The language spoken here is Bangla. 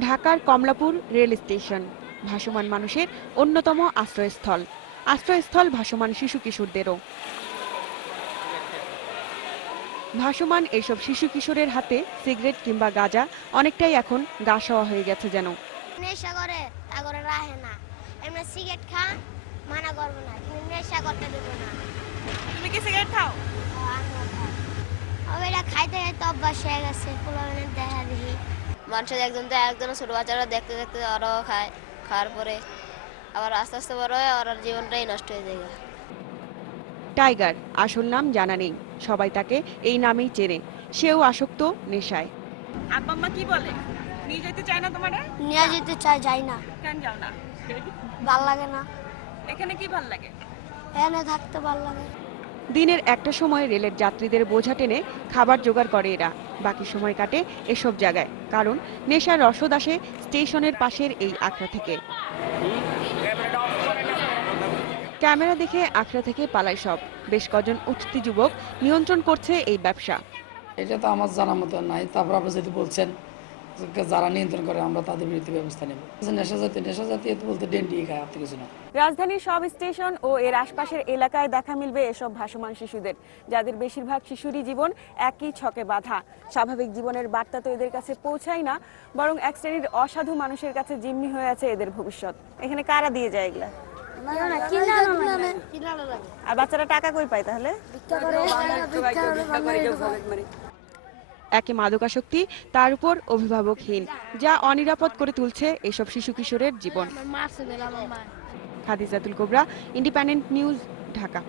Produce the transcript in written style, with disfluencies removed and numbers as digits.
ঢাকার কমলাপুর রেল স্টেশন ভাসমান মানুষের অন্যতম আশ্রয়স্থল ভাসমান শিশু কিশোরদেরও। ভাসমান এইসব শিশু কিশোরের হাতে সিগারেট কিংবা গাঁজা অনেকটাই এখন গা সওয়া হয়ে গেছে যেন। নেশা করে তা করে রাখে না, এমনি সিগারেট খা মানা করবো না, কিন্তু নেশা করতে দেবো না। তুমি কি সিগারেট খাও? এটা খাইতে খাইতে অভ্যাস হয়ে গেছে, পোলাপানের দেখা দেখি। মানুষের একজন তো একজন ছোট বাচ্চারা দেখতে দেখতে ওরাও খায়, খাওয়ার পরে আবার আস্তে আস্তে বড় হয় ওর জীবনটাই নষ্ট হয়ে যায়। টাইগার আসল নাম জানা নেই, সবাই তাকে এই নামেই চেনে। সেও আসক্ত নেশায়। আব্বা আম্মা কি বলে? নিয়ে যেতে চায় না তোমারে? নিয়ে যেতে চাই, যাই না। কেন যাও না? ভাল লাগে না, এখানে কি ভাল লাগে? এখানে থাকতে ভাল লাগে। দিনের একটা সময় রেলের যাত্রীদের বোঝা টেনে খাবার জোগাড় করে এরা, বাকি সময় কাটে এসব জায়গায়। কারণ নেশার রসদ আসে স্টেশনের পাশের এই আখড়া থেকে। ক্যামেরা দেখে আখড়া থেকে পালায় সব। বেশ কজন উঠতি যুবক নিয়ন্ত্রণ করছে এই ব্যবসা। এটা তো আমার জানার মতো নাই, তারপর আপনি যদি বলছেন যারা নিয়ন্ত্রণ করে আমরা তাদের বিরুদ্ধে ব্যবস্থা নেব। নেশা জাতীয় বলতে ডেন্ডি খায়, আর কিছু না। রাজধানীর সব স্টেশন ও এর আশপাশের এলাকায় দেখা মিলবে এসব ভাসমান শিশুদের, যাদের বেশিরভাগ শিশুরই জীবন একই ছকে বাঁধা। স্বাভাবিক জীবনের বার্তা তো এদের কাছে পৌঁছায় না, বরং এক শ্রেণীর অসাধু মানুষের কাছে জিম্মি হয়ে আছে এদের ভবিষ্যৎ। এখানে কারা দিয়ে যায় এগুলা? আর বাচ্চারা টাকা কই পায় তাহলে? একে মাদকাসক্তি, তার উপর অভিভাবকহীন, যা অনিরাপদ করে তুলছে এসব শিশু কিশোরের জীবন। খাদিজাতুল কোবরা, ইন্ডিপেন্ডেন্ট নিউজ, ঢাকা।